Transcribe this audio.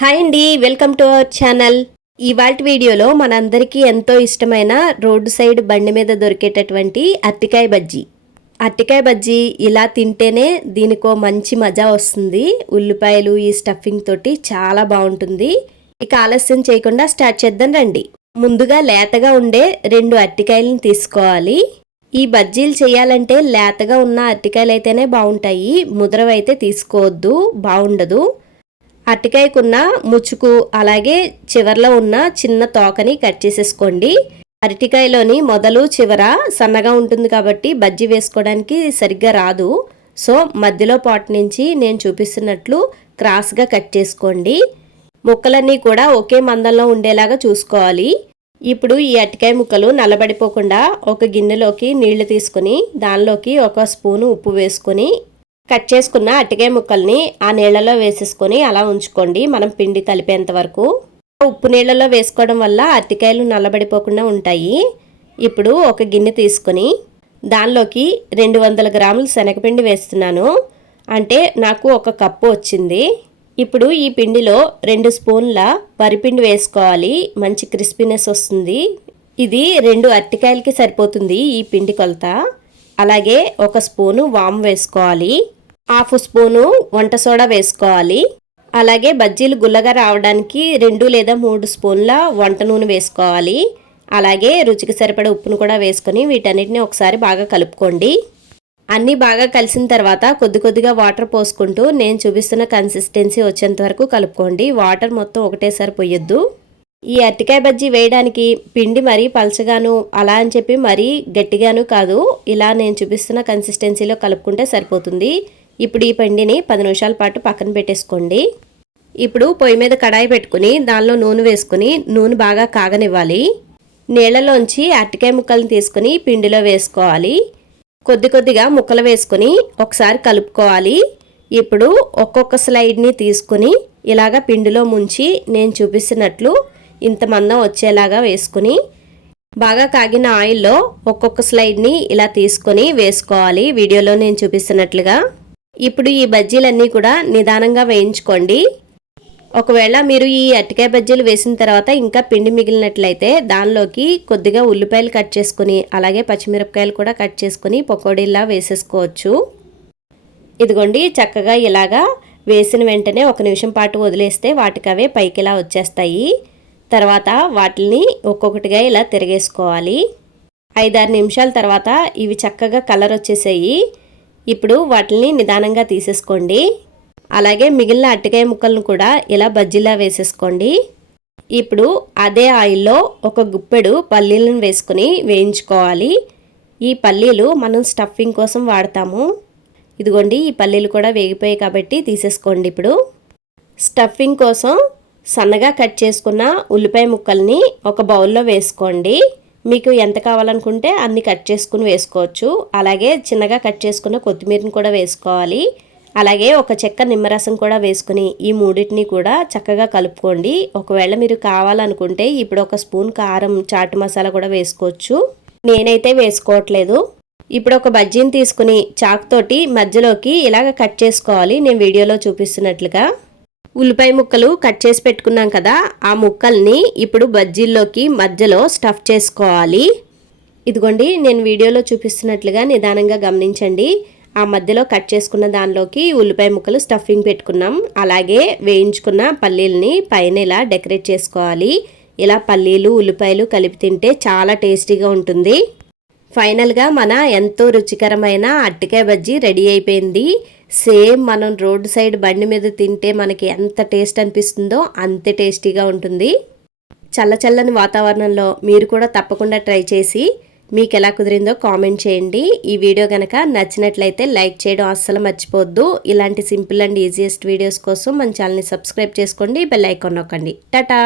Hi అండి welcome to our channel. ఇవాళ వీడియోలో మనందరికీ ఎంతో ఇష్టమైన రోడ్డు సైడ్ బండి మీద దొరికేటటువంటి అరటికాయ బజ్జీ. అరటికాయ బజ్జీ ఇలా తింటేనే దీనికో మంచి మజా వస్తుంది. ఉల్లిపాయలు ఈ స్టఫింగ్ తోటి చాలా బాగుంటుంది. ఇక ఆలస్యం చేయకుండా స్టార్ట్ చేద్దాం రండి. ముందుగా లేతగా ఉండే రెండు అరటికాయలను తీసుకోవాలి. ఈ బజ్జీలు చేయాలంటే లేతగా ఉన్న అరటికాయలు అయితేనే బాగుంటాయి. ముద్రవైతే తీసుకోవద్దు బాగుండదు. అరటికాయకున్న ముచ్చుకు అలాగే చివర్లో ఉన్న చిన్న తోకని కట్ చేసేసుకోండి. అరటికాయలోని మొదలు చివర సన్నగా ఉంటుంది కాబట్టి బజ్జీ వేసుకోవడానికి సరిగ్గా రాదు. సో మధ్యలో పాట్ నుంచి నేను చూపిస్తున్నట్లు క్రాస్గా కట్ చేసుకోండి. ముక్కలన్నీ కూడా ఒకే మందంలో ఉండేలాగా చూసుకోవాలి. ఇప్పుడు ఈ అరటికాయ ముక్కలు నల్లబడిపోకుండా ఒక గిన్నెలోకి నీళ్ళు తీసుకుని దానిలోకి ఒక స్పూను ఉప్పు వేసుకొని కట్ చేసుకున్న అరటికాయ ముక్కల్ని ఆ నీళ్ళలో వేసేసుకొని అలా ఉంచుకోండి. మనం పిండి కలిపేంత వరకు. ఉప్పు నీళ్ళలో వేసుకోవడం వల్ల అరటికాయలు నల్లబడిపోకుండా ఉంటాయి. ఇప్పుడు ఒక గిన్నె తీసుకొని దానిలోకి రెండు వందల గ్రాములు శనగపిండి వేస్తున్నాను. అంటే నాకు ఒక కప్పు వచ్చింది. ఇప్పుడు ఈ పిండిలో రెండు స్పూన్ల వరిపిండి వేసుకోవాలి. మంచి క్రిస్పీనెస్ వస్తుంది. ఇది రెండు అరటికాయలకి సరిపోతుంది ఈ పిండి కొలత. అలాగే ఒక స్పూను వాము వేసుకోవాలి. హాఫ్ స్పూను వంట సోడా వేసుకోవాలి. అలాగే బజ్జీలు గుల్లగా రావడానికి రెండు లేదా మూడు స్పూన్ల వంట నూనె వేసుకోవాలి. అలాగే రుచికి సరిపడే ఉప్పును కూడా వేసుకొని వీటన్నిటిని ఒకసారి బాగా కలుపుకోండి. అన్నీ బాగా కలిసిన తర్వాత కొద్ది కొద్దిగా వాటర్ పోసుకుంటూ నేను చూపిస్తున్న కన్సిస్టెన్సీ వచ్చేంత వరకు కలుపుకోండి. వాటర్ మొత్తం ఒకటేసారి పోయొద్దు. ఈ అరటికాయ బజ్జీ వేయడానికి పిండి మరీ పలచగాను అలా అని చెప్పి మరీ గట్టిగాను కాదు. ఇలా నేను చూపిస్తున్న కన్సిస్టెన్సీలో కలుపుకుంటే సరిపోతుంది. ఇప్పుడు ఈ పిండిని పది నిమిషాల పాటు పక్కన పెట్టేసుకోండి. ఇప్పుడు పొయ్యి మీద కడాయి పెట్టుకుని దానిలో నూనె వేసుకుని నూనె బాగా కాగనివ్వాలి. నీళ్ళలోంచి అరటికాయ ముక్కలను తీసుకుని పిండిలో వేసుకోవాలి. కొద్ది కొద్దిగా ముక్కలు వేసుకుని ఒకసారి కలుపుకోవాలి. ఇప్పుడు ఒక్కొక్క స్లైడ్ని తీసుకుని ఇలాగ పిండిలో ముంచి నేను చూపిస్తున్నట్లు ఇంత మందం వచ్చేలాగా వేసుకుని బాగా కాగిన ఆయిల్లో ఒక్కొక్క స్లైడ్ని ఇలా తీసుకొని వేసుకోవాలి. వీడియోలో నేను చూపిస్తున్నట్లుగా. ఇప్పుడు ఈ బజ్జీలన్నీ కూడా నిదానంగా వేయించుకోండి. ఒకవేళ మీరు ఈ అరటికాయ బజ్జీలు వేసిన తర్వాత ఇంకా పిండి మిగిలినట్లయితే దానిలోకి కొద్దిగా ఉల్లిపాయలు కట్ చేసుకుని అలాగే పచ్చిమిరపకాయలు కూడా కట్ చేసుకుని పకోడీలా వేసేసుకోవచ్చు. ఇదిగోండి చక్కగా ఇలాగా వేసిన వెంటనే ఒక నిమిషం పాటు వదిలేస్తే వాటికి అవే పైకి ఇలా వచ్చేస్తాయి. తర్వాత వాటిని ఒక్కొక్కటిగా ఇలా తిరిగేసుకోవాలి. ఐదారు నిమిషాల తర్వాత ఇవి చక్కగా కలర్ వచ్చేసాయి. ఇప్పుడు వాటిని నిదానంగా తీసేసుకోండి. అలాగే మిగిలిన అరటికాయ ముక్కలను కూడా ఇలా బజ్జీలా వేసేసుకోండి. ఇప్పుడు అదే ఆయిల్లో ఒక గుప్పెడు పల్లీలను వేసుకుని వేయించుకోవాలి. ఈ పల్లీలు మనం స్టఫింగ్ కోసం వాడతాము. ఇదిగోండి ఈ పల్లీలు కూడా వేగిపోయాయి కాబట్టి తీసేసుకోండి ఇప్పుడు. స్టఫింగ్ కోసం సన్నగా కట్ చేసుకున్న ఉల్లిపాయ ముక్కల్ని ఒక బౌల్లో వేసుకోండి. మీకు ఎంత కావాలనుకుంటే అన్ని కట్ చేసుకుని వేసుకోవచ్చు. అలాగే చిన్నగా కట్ చేసుకున్న కొత్తిమీరని కూడా వేసుకోవాలి. అలాగే ఒక చెక్క నిమ్మరసం కూడా వేసుకుని ఈ మూడింటిని కూడా చక్కగా కలుపుకోండి. ఒకవేళ మీరు కావాలనుకుంటే ఇప్పుడు ఒక స్పూన్ కారం చాటు మసాలా కూడా వేసుకోవచ్చు. నేనైతే వేసుకోవట్లేదు. ఇప్పుడు ఒక బజ్జీని తీసుకుని చాకుతోటి మధ్యలోకి ఇలాగ కట్ చేసుకోవాలి. నేను వీడియోలో చూపిస్తున్నట్లుగా. ఉల్లిపాయ ముక్కలు కట్ చేసి పెట్టుకున్నాం కదా ఆ ముక్కల్ని ఇప్పుడు బజ్జీల్లోకి మధ్యలో స్టఫ్ చేసుకోవాలి. ఇదిగోండి నేను వీడియోలో చూపిస్తున్నట్లుగా నిదానంగా గమనించండి. ఆ మధ్యలో కట్ చేసుకున్న దానిలోకి ఉల్లిపాయ ముక్కలు స్టఫింగ్ పెట్టుకున్నాం. అలాగే వేయించుకున్న పల్లీలని పైన ఇలా డెకరేట్ చేసుకోవాలి. ఇలా పల్లీలు ఉల్లిపాయలు కలిపి తింటే చాలా టేస్టీగా ఉంటుంది. ఫైనల్గా మన ఎంతో రుచికరమైన అట్టికాయ బజ్జీ రెడీ అయిపోయింది. సేమ్ మనం రోడ్ సైడ్ బండి మీద తింటే మనకి ఎంత టేస్ట్ అనిపిస్తుందో అంతే టేస్టీగా ఉంటుంది. చల్లచల్లని వాతావరణంలో మీరు కూడా తప్పకుండా ట్రై చేసి మీకు ఎలా కుదిరిందో కామెంట్ చేయండి. ఈ వీడియో కనుక నచ్చినట్లయితే లైక్ చేయడం అస్సలు మర్చిపోవద్దు. ఇలాంటి సింపుల్ అండ్ ఈజియెస్ట్ వీడియోస్ కోసం మన ఛానల్ని సబ్స్క్రైబ్ చేసుకోండి బెల్ ఐకాన్ నొక్కండి. టాటా!